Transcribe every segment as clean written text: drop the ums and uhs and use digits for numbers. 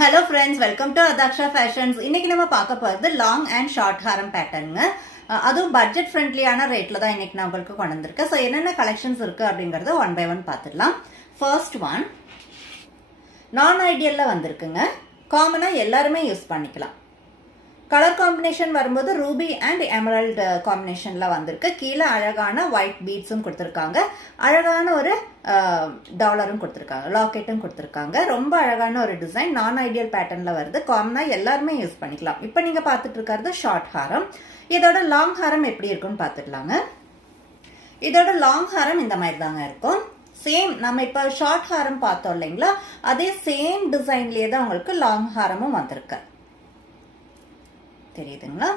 Hello friends, welcome to Adaksha Fashions. இன்னைக்கு நம்ம பார்க்க போறது long and short haram patternங்க. அதுவும் பட்ஜெட் ஃப்ரெண்ட்லியான ரேட்ல தான் இன்னைக்கு நான் உங்களுக்கு கொண்டு வந்திருக்கேன். சோ என்னென்ன கலெக்ஷன்ஸ் இருக்கு அப்படிங்கறத ஒன் பை ஒன் பார்த்துடலாம். ஃபர்ஸ்ட் ஒன் நான் ஐடியல்ல வந்திருக்குங்க. காமனா எல்லாரும் யூஸ் பண்ணிக்கலாம். கலர் காம்பினேஷன் வரும்போது ரூபி அண்ட் எமரல்ட் காம்பினேஷன்ல வந்திருக்கு. கீழே அழகான ஒயிட் பீட்ஸும் கொடுத்திருக்காங்க. அழகான ஒரு டாலரும் கொடுத்திருக்காங்க. லாக்கெட்டும் கொடுத்திருக்காங்க. ரொம்ப அழகான ஒரு டிசைன். நான் ஐடியல் பேட்டர்ன்ல வருது. காமனா எல்லாருமே யூஸ் பண்ணிக்கலாம். இப்போ நீங்க பார்த்துட்டு இருக்கிறது ஷார்ட் ஹாரம். இதோட லாங் ஹாரம் எப்படி இருக்குன்னு பார்த்துடலாங்க. இதோட லாங் ஹாரம் இந்த மாதிரி தாங்க இருக்கும். சேம் நம்ம இப்ப ஷார்ட் ஹாரம் பார்த்தோம் இல்லைங்களா, அதே சேம் டிசைன்லயே தான் உங்களுக்கு லாங் ஹாரமும் வந்திருக்கு. தெரியுதுங்களா?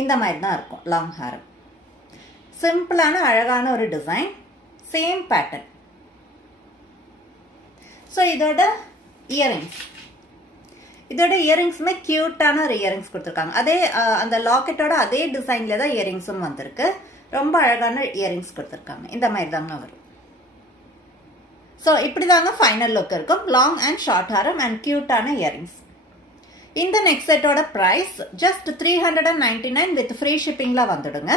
இந்த மாதிரி தான் இருக்கும் லாங் ஹாரம். சிம்பிளான அழகான ஒரு டிசைன், சேம் பேட்டர்ன். ஸோ இதோட இயரிங்ஸ், இதோட இயரிங்ஸுமே கியூட்டான ஒரு இயரிங்ஸ் கொடுத்துருக்காங்க. அதே அந்த லாக்கெட்டோட அதே டிசைன்ல தான் இயரிங்ஸும் வந்திருக்கு. ரொம்ப அழகான இயரிங்ஸ் கொடுத்துருக்காங்க. இந்த மாதிரி தாங்க வரும். ஸோ இப்படிதாங்க ஃபைனல் லுக் இருக்கும். லாங் அண்ட் ஷார்ட் ஹாரம் அண்ட் கியூட்டான இயரிங்ஸ். இந்த நெக் செட்டோட பிரைஸ் ஜஸ்ட் 399 வித் ஃப்ரீ ஷிப்பிங்ல வந்துடுங்க.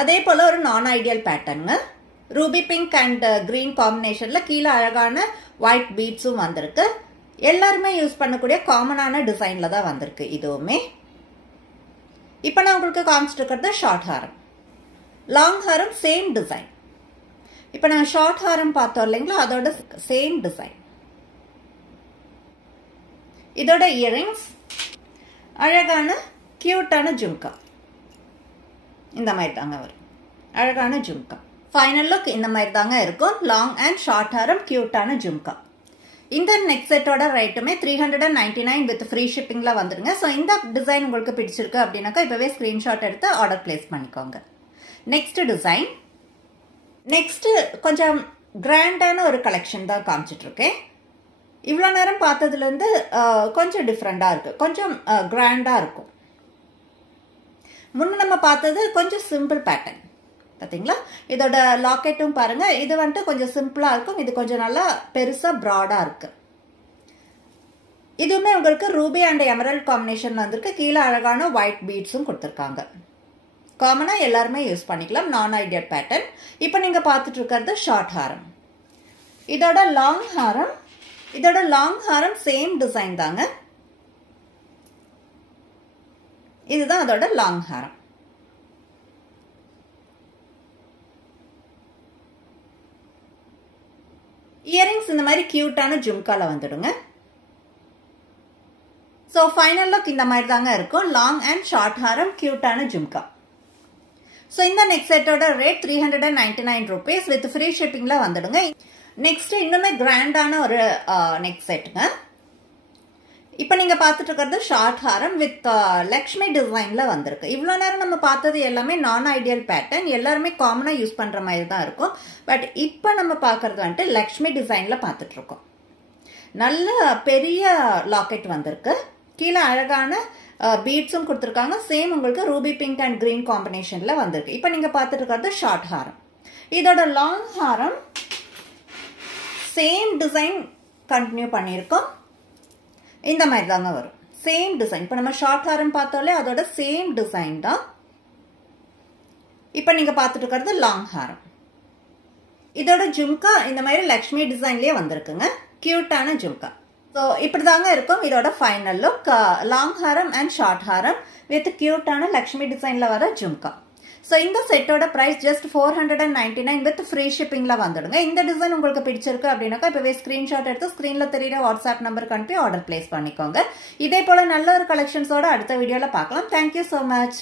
அதே போல ஒரு நான் ideal pattern, ruby pink and green காம்பினேஷன்ல கீழே அழகான ஒயிட் பீட்ஸும் வந்திருக்கு. எல்லாருமே யூஸ் பண்ணக்கூடிய காமனான டிசைன்ல தான் வந்திருக்கு. இதுவுமே இப்ப நான் உங்களுக்கு காமிச்சிட்டு இருக்கிறது ஷார்ட் ஹாரம். லாங் ஹாரம் சேம் டிசைன். இப்ப நான் ஷார்ட் ஹாரம் பார்த்தோம் இல்லைங்களா, அதோட சேம் டிசைன். இதோட இயரிங்ஸ் அழகான கியூட்டான ஜும்கா. இந்த மாதிரி தாங்க வரும். அழகான ஜும்கா. ஃபைனல் லுக் இந்த மாதிரி தாங்க இருக்கும். லாங் அண்ட் ஷார்ட் ஹாரம் கியூட்டான ஜும்கா. இந்த நெக் செட்டோட ரேட்டுமே 399 வித் ஃப்ரீ ஷிப்பிங்ல வந்துருங்க. ஸோ இந்த டிசைன் உங்களுக்கு பிடிச்சிருக்கு அப்படின்னாக்கா இப்பவே ஸ்கிரீன்ஷாட் எடுத்து ஆர்டர் பிளேஸ் பண்ணிக்கோங்க. Next design. நெக்ஸ்ட் கொஞ்சம் கிராண்டான ஒரு கலெக்ஷன் தான் காமிச்சிட்டு இருக்கேன். இவ்வளோ நேரம் பார்த்ததுலேருந்து கொஞ்சம் டிஃப்ரெண்டாக இருக்கு. கொஞ்சம் கிராண்டாக இருக்கும். முன்ன நம்ம பார்த்தது கொஞ்சம் சிம்பிள் பேட்டர்ன் பார்த்தீங்களா. இதோட லாக்கெட்டும் பாருங்க. இது வந்துட்டு கொஞ்சம் சிம்பிளாக இருக்கும். இது கொஞ்சம் நல்லா பெருசாக ப்ராடாக இருக்கு. இதுவுமே உங்களுக்கு ரூபி அண்ட் எமரல்ட் காம்பினேஷன் வந்திருக்கு. கீழே அழகான ஒயிட் பீட்ஸும் கொடுத்துருக்காங்க. காமனாக எல்லாருமே யூஸ் பண்ணிக்கலாம். நான் ஐடியல் பேட்டர்ன். இப்போ நீங்கள் பார்த்துட்டு இருக்கிறது ஷார்ட் ஹாரம். இதோட லாங் ஹாரம், இதோட லாங் ஹாரம் சேம் டிசைன் தாங்க. இதுதான் அதோட லாங் ஹாரம். இயரிங்ஸ் இந்த மாதிரி கியூட்டான ஜும்கால வந்துடுங்க. ஸோ ஃபைனல் லுக் இந்த மாதிரி தாங்க இருக்கும். Long and short Haram கியூட்டான jhumka. So இந்த நெக் செட்டோட ரேட் 399 rupees வித் ஃப்ரீ ஷிப்பிங்ல வந்துடுங்க. நெக்ஸ்ட் இன்னுமே கிராண்டான ஒரு நெக் செட்டுங்க. இப்போ நீங்க பார்த்துட்டு இருக்கிறது ஷார்ட் ஹாரம் வித் லக்ஷ்மி டிசைன்ல வந்திருக்கு. இவ்வளோ நேரம் நம்ம பார்த்தது எல்லாமே நான் ஐடியல் பேட்டர்ன், எல்லாருமே காமனா யூஸ் பண்ற மாதிரி தான் இருக்கும். பட் இப்போ நம்ம பார்க்கறது வந்துட்டு லக்ஷ்மி டிசைன்ல பார்த்துட்டு இருக்கோம். நல்ல பெரிய லாக்கெட் வந்திருக்கு. கீழே அழகான பீட்ஸும் கொடுத்துருக்காங்க. சேம் உங்களுக்கு ரூபி பிங்க் அண்ட் கிரீன் காம்பினேஷன்ல வந்திருக்கு. இப்போ நீங்க பார்த்துட்டு இருக்கிறது ஷார்ட் ஹாரம். இதோட லாங் ஹாரம் சேம் டிசைன் கண்டினியூ பண்ணியிருக்கோம். இந்த மாதிரி தாங்க வரும். Same design. இப்போ நம்ம ஷார்ட் ஹாரம் பார்த்தோம்ல, அதோட சேம் டிசைன் தான். இப்போ நீங்க பார்த்துட்டு இருக்கிறது லாங் ஹாரம். இதோட ஜும்கா இந்த மாதிரி லக்ஷ்மி டிசைன்லயே வந்திருக்குங்க. கியூட்டான ஜும்கா. ஸோ இப்படி தாங்க இருக்கும் இதோட final look. Long Haram and short Haram with கியூட்டான Lakshmi டிசைன்ல வர ஜும்கா. ஸோ இந்த செட்டோட பிரைஸ் ஜஸ்ட் 499 வித் ஃப்ரீ ஷிப்பிங்ல வந்துடுங்க. இந்த டிசைன் உங்களுக்கு பிடிச்சிருக்கு அப்படின்னாக்கா இப்பவே ஸ்கிரீன்ஷாட் எடுத்து ஸ்கிரீன்ல தெரியுற வாட்ஸ்அப் நம்பருக்கு அனுப்பி ஆர்டர் பிளேஸ் பண்ணிக்கோங்க. இதே போல நல்ல ஒரு கலெக்ஷன்ஸோட அடுத்த வீடியோல பார்க்கலாம். Thank you so much.